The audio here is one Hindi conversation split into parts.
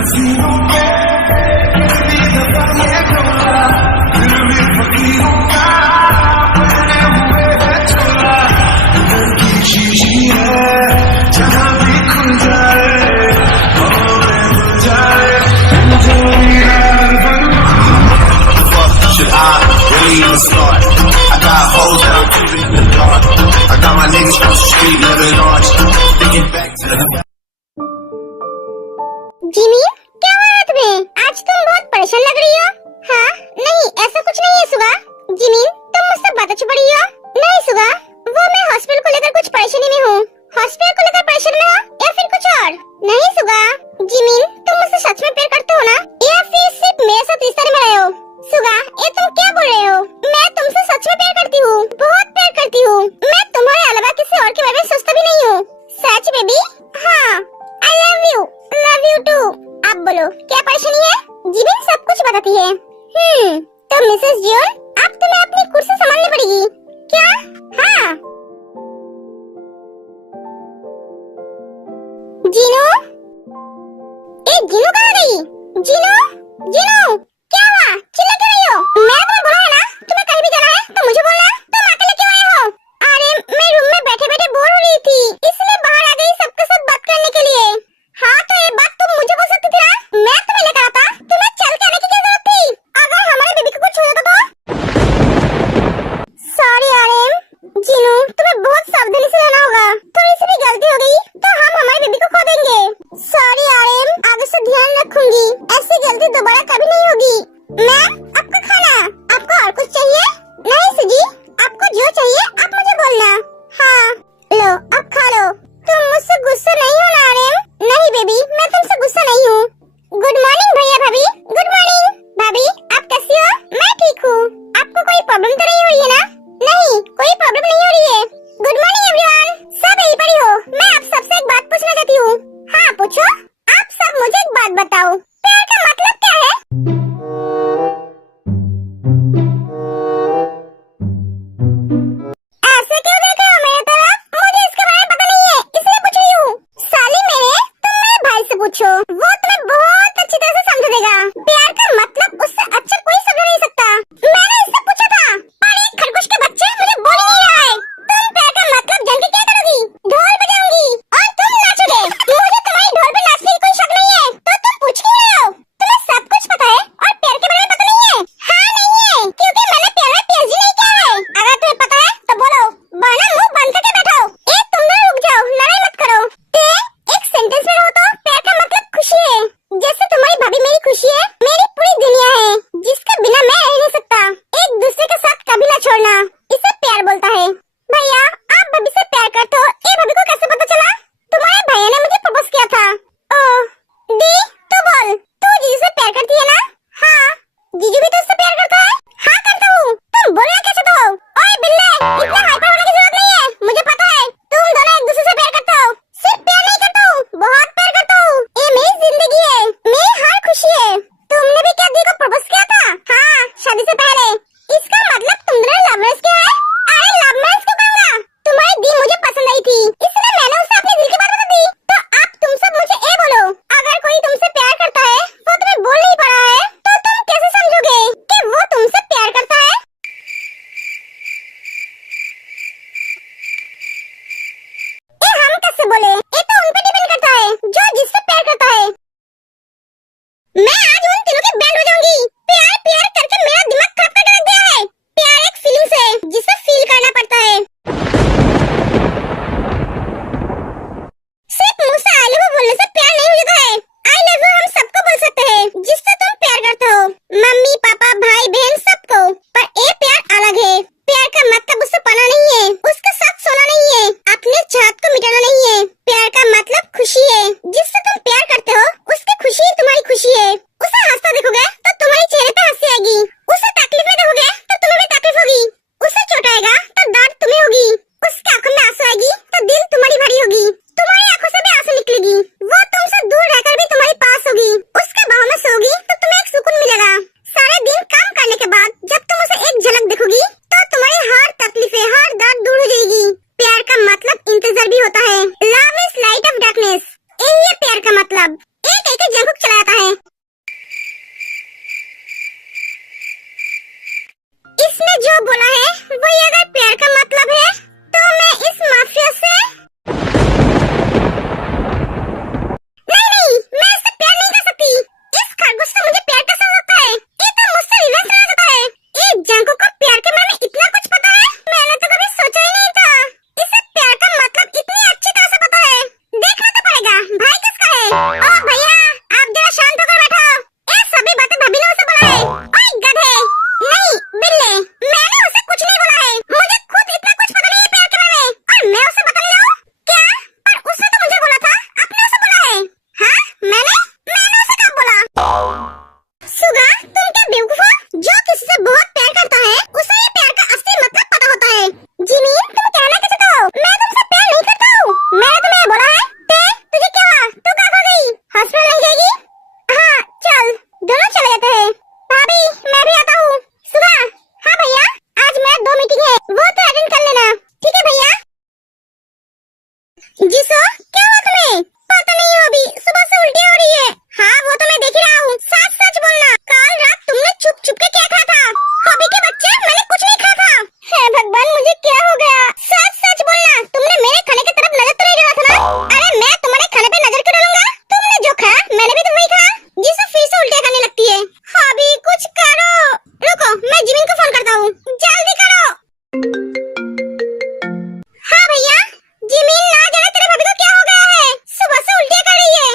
हसीनों पे इतनी दफा ये बोला, दिल भी फकीरों का पहने हुए है चोला। दिल की शीशी है जहाँ भी खुल जाए, हमें मिल जाए, जो यार बन। Should I really even start? I got hoes that I'm keeping in the dark. I got my niggas from the street living large. Thinking back to the Jimmy, क्या हुआ है तुम्हें? आज तुम बहुत परेशान लग रही हो। हाँ, नहीं ऐसा कुछ नहीं है सुगा। जिमी, तुम मुझसे बातें छुपा रही हो? नहीं सुगा, वो मैं हॉस्पिटल को लेकर कुछ परेशानी में हूँ। हॉस्पिटल को लेकर परेशान में हो या फिर कुछ और? नहीं सुगा। जिमी, तुम मुझसे सच में प्यार करते हो ना, या फिर सिर्फ मेरे साथ रिश्ते में रहे हो? सुगा, ये तुम क्या बोल रहे हो? मैं तुमसे सच में प्यार करती हूँ, बहुत प्यार करती हूँ। मैं तुम्हारे अलावा किसी और के बारे में सोचता भी नहीं हूँ। सच बेबी? हाँ, आई लव यू टू। आप बोलो क्या परेशानी है? जीवन सब कुछ बताती है। तो मिसेस जियोन, अब तुम्हें अपनी कुर्सी संभालनी पड़ेगी। क्या? हाँ। जीनू? जीनू कहाँ गई? जीनू क्या हुआ? चिल्ला क्यों रही हो? मैंने तुम्हें बोला है ना, तुम्हें कहीं भी जाना है तो मुझे बोलना। तुम अकेले क्यों आए हो? अरे मैं रूम में बैठे बैठे बोर हो रही थी, इसलिए बाहर आ गई सबके साथ बात करने के लिए। हाँ तो ये बात तुम मुझे बोल सकती थी ना, मैं तुम्हें लेकर आता। तुम्हें चल के आने की क्या जरूरत थी? अगर हमारे बेबी को कुछ हो जाता तो? सॉरी आर्यन। जीनू, तुम्हें बहुत सावधानी से रहना होगा, थोड़ी सी भी गलती हो गई तो हम हमारे बेबी को खो देंगे। सॉरी आर्यन, आगे से ध्यान रखूंगी, ऐसी गलती दोबारा कभी नहीं होगी। ओ भैया, आप जरा शांत होकर बैठो। ये सभी बातें भाभी ने उसे बोला है। ओए गधे, नहीं बिल्ले, मैंने उसे कुछ नहीं बोला है। मुझे खुद इतना कुछ पता नहीं है प्यार के बारे में, और मैं उसे बता नहीं रहा हूँ क्या? पर उसने तो मुझे बोला था, आपने उसे बोला है। हाँ, मैंने उसे कब बोला? सुगा, तुम क्या बेवकूफ हो? जो किसी से बहुत प्यार करता है उसे ये प्यार का असली मतलब पता होता है। जिमीन, तुम कहना क्या चाहते हो? मैं तुमसे प्यार नहीं करता हूँ। मैंने तुम्हें बोला है। तुझे क्या हुआ? तू कहाँ खो गई? हॉस्पिटल नहीं जाएगी? हाँ चल, दोनों चले जाते हैं। भाभी, मैं भी आता हूँ। सुगा, हाँ भैया, आज मेरा 2 मीटिंग है, वो तो अटेंड कर लेना। ठीक है भैया। जिसो, क्या हुआ तुम्हें? पता नहीं हो, अभी सुबह से उल्टी हो रही है। हाँ वो तो मैं देख ही रहा हूँ। सच सच बोलना, कल रात तुमने छुप छुप के क्या खाया था? हॉबी के बच्चे, मैंने कुछ नहीं खाया था। हे भगवान, मुझे क्या हो गया? सच सच बोलना, तुमने मेरे खाने की तरफ नजर तो नहीं डाला था ना? अरे मैं तुम्हारे खाने पे नजर क्यों डालूंगा? तुमने जो खाया मैंने भी तो वही खाया। जिससे फिर से उल्टियाँ करने लगती है। हॉबी कुछ करो। रुको, मैं जिमिन को फोन करता हूँ, जल्दी करो। हाँ भैया, जिमिन ना जाने तेरे भाभी को क्या हो गया है? सुबह से उल्टियाँ कर रही है।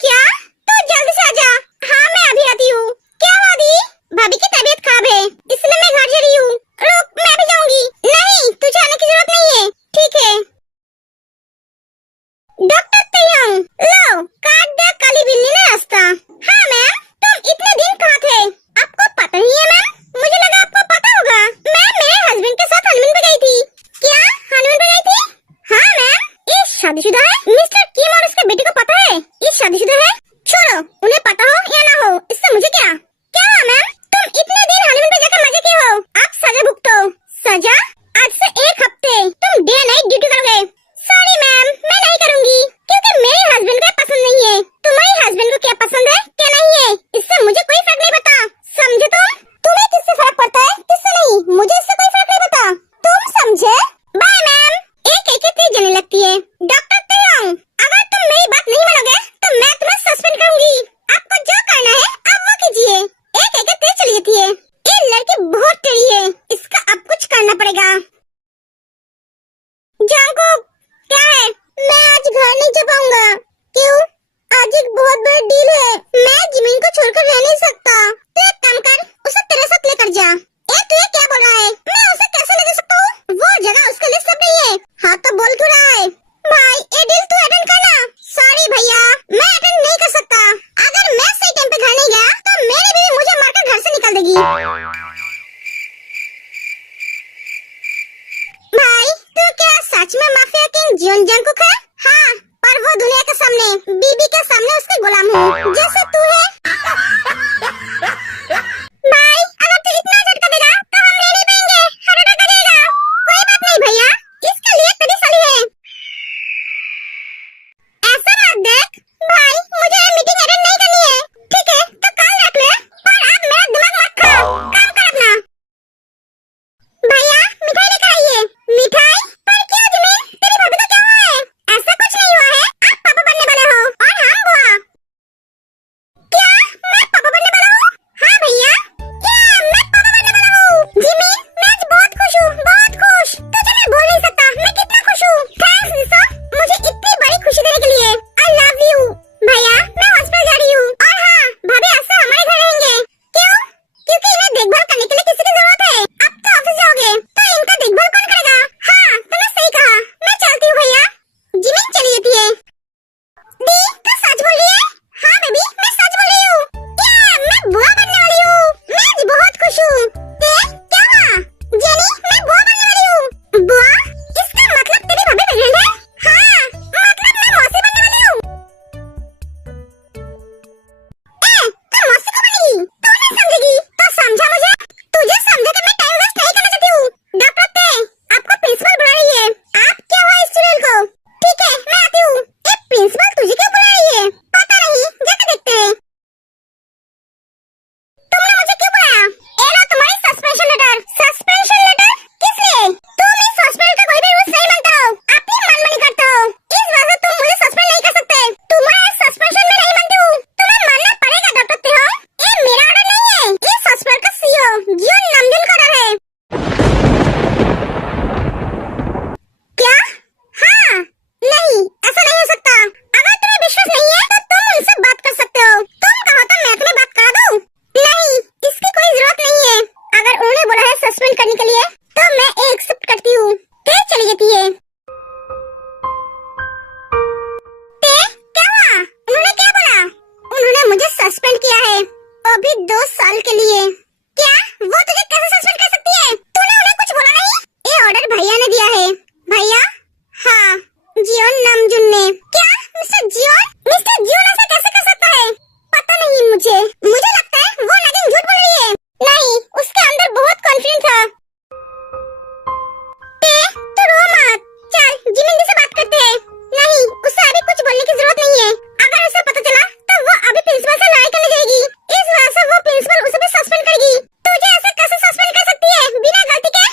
क्या? तू जल्दी से आजा। हाँ मैं अभी आती हूँ। क्या हुआ दी? भाभी की तबीयत खराब है, इसलिए मैं घर जा रही हूँ। रुक, मैं भी जाऊंगी। नहीं, तुझे आने की जरूरत नहीं है। ठीक है। डॉक्टर तैयार, लो काट दे काली बिल्ली ने रास्ता। हाँ मैम, तुम इतने दिन कहाँ थे? आपको पता ही है मैम? मुझे लगा आपको पता होगा। मैं मेरे हस्बैंड के साथ हनीमून पे गई थी। क्या हनीमून पे गई थी? हाँ मैम। ये शादीशुदा है? मिस्टर किम और उसके बेटे को पता है ये शादीशुदा है? छोड़ो, उन्हें पता हो या ना हो, इससे मुझे क्या? क्या हुआ मैम? तुम इतने दिन हनीमून पे जाकर मजे किए हो, आप सजा भुगतो। सजा? आज से 1 हफ्ते तुम डे नाइट ड्यूटी करोगे। सॉरी मैम, मैं नहीं करूंगी, क्योंकि मेरे हस्बैंड को पसंद नहीं है। तुम्हारे हस्बैंड को क्या पसंद है क्या नहीं है, इससे मुझे कोई फर्क नहीं पड़ता। समझे तुम? तुम्हें किससे फर्क पड़ता है, किससे नहीं? मुझे इससे कोई फर्क नहीं पड़ता, तुम समझे? Bye ma'am. एक तेज जलने लगती है। डॉक्टर तैयार, अगर तुम मेरी बात नहीं मानोगे तो मैं तुम्हें सस्पेंड करूंगी। आपको जो करना है आप वो कीजिए। एक तेज चली जाती है। ये लड़की बहुत टेढ़ी है, इसका अब कुछ करना पड़ेगा। जंगकुक, क्या है? मैं आज घर नहीं जा पाऊंगा। क्यों? आज एक बहुत बड़ा डील है, मैं जिमीन को छोड़कर रह नहीं सकता। तू एक काम कर, उसे तेरे साथ लेकर जा। तू ये क्या बोल रहा है? मैं उसे कैसे ले जा सकता हूँ? वो जगह उसके लिए सब नहीं है। हाँ तो बोल क्यों रहा है? भाई ये डील तू अटेंड करना। सॉरी भैया, मैं अटेंड नहीं कर सकता। अगर मैं सही टाइम पे घर नहीं गया तो मेरी बीवी मुझे मारकर घर से निकाल देगी। भाई तू क्या सच में माफिया किंग जियोन जंगकुक है? हाँ, पर वो दुनिया के सामने, बीबी के सामने उसके गुलाम हूँ, जैसे तू है। भाई अगर तू इतना झटका देगा तो हम रह नहीं पाएंगे, हार्ट अटैक आ जाएगा। कोई बात नहीं भैया, इसके लिए कड़ी साली है। ऐसा मत देख भाई, मुझे मीटिंग अटेंड नहीं करनी है। ठीक है तो कल रख ले, पर अब मेरा दिमाग मत खाओ, काम कर अपना। भैया मिठाई लेकर आइए। मिठाई? पर क्यों जिमीन, तेरी भाभी को क्या हुआ है? ऐसा कुछ नहीं हुआ है, आप पापा बनने वाले हो और हम बुआ। क्या? भी 2 साल के लिए। क्या वो तुझे कैसे सस्पेंड कर सकती है? तूने उन्हें कुछ बोला नहीं? ये ऑर्डर भैया ने दिया है। भैया? हाँ, जियोन नामजुन ने। क्या मिस्टर जियोन? मिस्टर जियोन ऐसा कैसे कर सकता है? पता नहीं मुझे लगता है वो नागिन झूठ बोल रही है। नहीं, उसके अंदर बहुत कॉन्फिडेंस था। तू रो मत, चल जिमिंदी से बात करते हैं। नहीं, उसे अभी कुछ बोलने की जरूरत नहीं है। अगर उसे पता चला तो वो अभी प्रिंसिपल से लड़ाई करने जाएगी। इस वजह से वो प्रिंसिपल उसे भी सस्पेंड करेगी। तुझे ऐसे कैसे सस्पेंड कर सकती है बिना गलती के?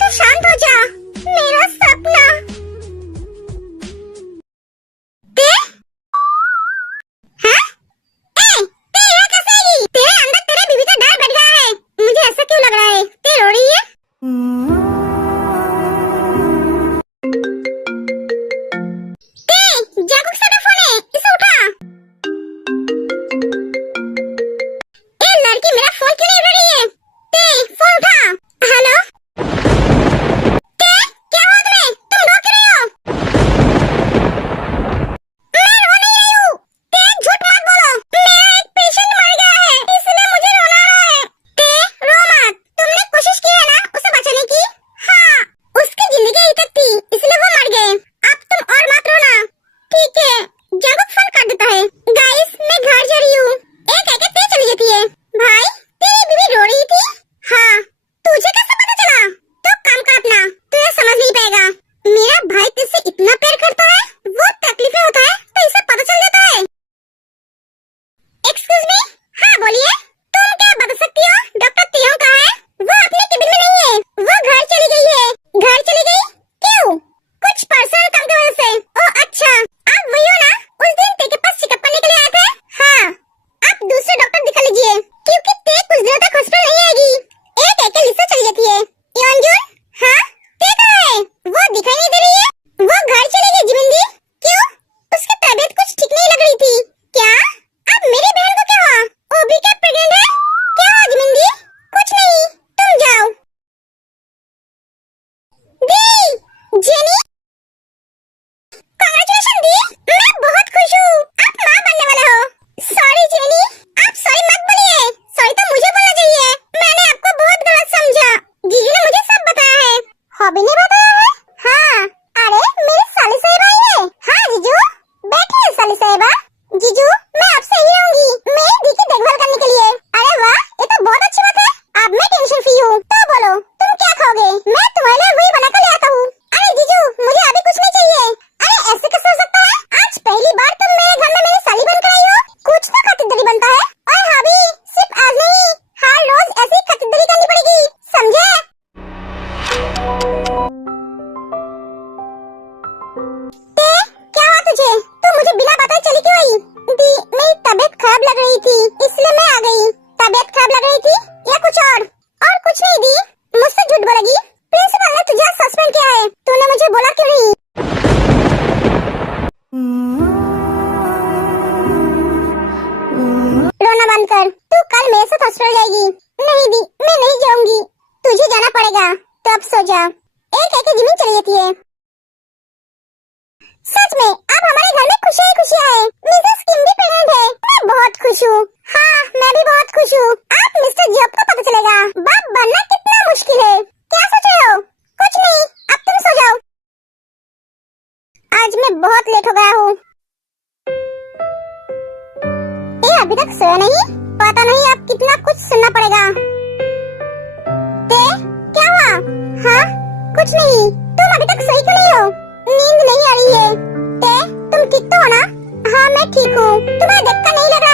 तू शांत हो जा। मेरा सपना। हाँ? यहाँ कैसे आई? तेरे अंदर तेरे बीवी का डर बैठ गया है। मुझे ऐसा क्यों लग रहा है? ते रो रही है? जाकुक का फोन है, इसे उठा। ए लड़की, मेरा फोन क्यों नहीं उठा रही है? फोन उठा। हेलो? क्या हुआ तुम्हें? तुम रो क्यों रही हो? मैं रो नहीं रही हूँ। झूठ मत बोलो। मेरा एक पेशेंट मर गया है, इसलिए मुझे रोना आ रहा है। रो मत। तुमने कोशिश की है ना उसे बचाने की? हाँ, उसकी जिंदगी यही तक थी, इसलिए वो मर गए। अब तुम और मत रोना, ठीक है? जाकुक फोन कर देता है। गाइस, मैं घर जा रही हूँ। एक कहकर ते चली जाती है। भाई, तेरी बीवी रो रही थी? हाँ। तुझे कैसे पता चला? तो काम कर अपना, तुझे समझ नहीं पाएगा। मेरा भाई तुझसे इतना प्यार करता है, वो तकलीफ में होता है तो इसे पता चल जाता है। Excuse me? हाँ बोलिए। तुम क्या बता सकती हो डॉक्टर तियोंग कहाँ है? वो अपने केबिन में नहीं है, वो घर चली गई है। घर चली गई? क्यों? कुछ पर्सनल काम की वजह से। ओह अच्छा, आप वही हो ना उस दिन तेरे पास चेकअप करने के लिए आए थे? हाँ। आप दूसरे डॉक्टर दिखा लीजिए, क्योंकि ते कुछ दिनों तक हॉस्पिटल नहीं आएगी। एक एक लिस्ट चली जाती है। योनजुन? हाँ? ते कहाँ है? वो दिखाई नहीं दे रही है। वो घर चली गई जिमिंदी। क्यों? उसकी तबीयत कुछ ठीक नहीं लग रही थी। क्या? अब मेरी बहन को क्या हुआ? वो भी क्या प्रेग्नेंट है? क्या हुआ जिमिंदी? कुछ नहीं, तुम जाओ। दी, जेनी, कांग्रेचुलेशन दी, मैं बहुत खुश हूँ। आप माँ बनने वाले हो। सॉरी जेनी, आप सॉरी मत बोलिए। सॉरी तो मुझे बोलना चाहिए। मैंने आपको बहुत गलत समझा। जीजू ने मुझे सब बताया है। हॉबी ने बताया है? हाँ। अरे मेरी साली साहिबा आई है। हाँ जीजू, बैठिए साली साहिबा। जीजू, मैं आपसे ही रहूंगी मेरी दी की देखभाल करने के लिए। अरे वाह, ये तो बहुत अच्छी बात है। अब मैं टेंशन फ्री हूँ। तो बोलो, तुम क्या खाओगे? मैं तुम्हारे लिए वही बना कर ले आता हूँ। अरे जीजू, मुझे अभी कुछ नहीं चाहिए। अरे ऐसे कैसे हो सकता है? आज पहली बार तुम मेरे घर में मेरी साली बनकर आई हो। कुछ तो खातिरदारी बनता है। और हाँ भी, सिर्फ आज नहीं, हर रोज ऐसी खातिरदारी करनी पड़ेगी, समझे? क्या हुआ तुझे? तू मुझे बिना बताए चली क्यों आई? दी, मेरी तबीयत खराब लग रही थी, इसलिए मैं आ गई। तबीयत खराब लग रही थी या कुछ और? और कुछ नहीं दी, मुझसे झूठ बोलेगी। प्रिंसिपल ने तुझे सस्पेंड किया है, तूने मुझे बोला क्यों नहीं? रोना बंद कर, तू कल मेरे साथ हॉस्पिटल जाएगी। नहीं दी, मैं नहीं जाऊंगी। तुझे जाना पड़ेगा, तो अब सो जा। एक एक जिमिन चली जाती है। सच में अब हमारे घर में खुशियाँ ही खुशियाँ हैं। मिसेस किम भी प्रेग्नेंट है। मैं बहुत खुश हूँ। हाँ, मैं भी बहुत खुश हूँ। अब मिस्टर जॉब को पता चलेगा बाप बनना कितना मुश्किल है। क्या सोच रहे हो? कुछ नहीं, अब तुम सो जाओ। आज मैं बहुत लेट हो गया हूँ। ये अभी तक सोया नहीं? पता नहीं अब कितना कुछ सुनना पड़ेगा। ते, क्या हुआ? हाँ, कुछ नहीं। तुम अभी तक सोई क्यों नहीं हो? नींद नहीं आ रही है। ते, तुम ठीक तो हो ना? हाँ, मैं ठीक हूँ। तुम्हें देखकर नहीं लग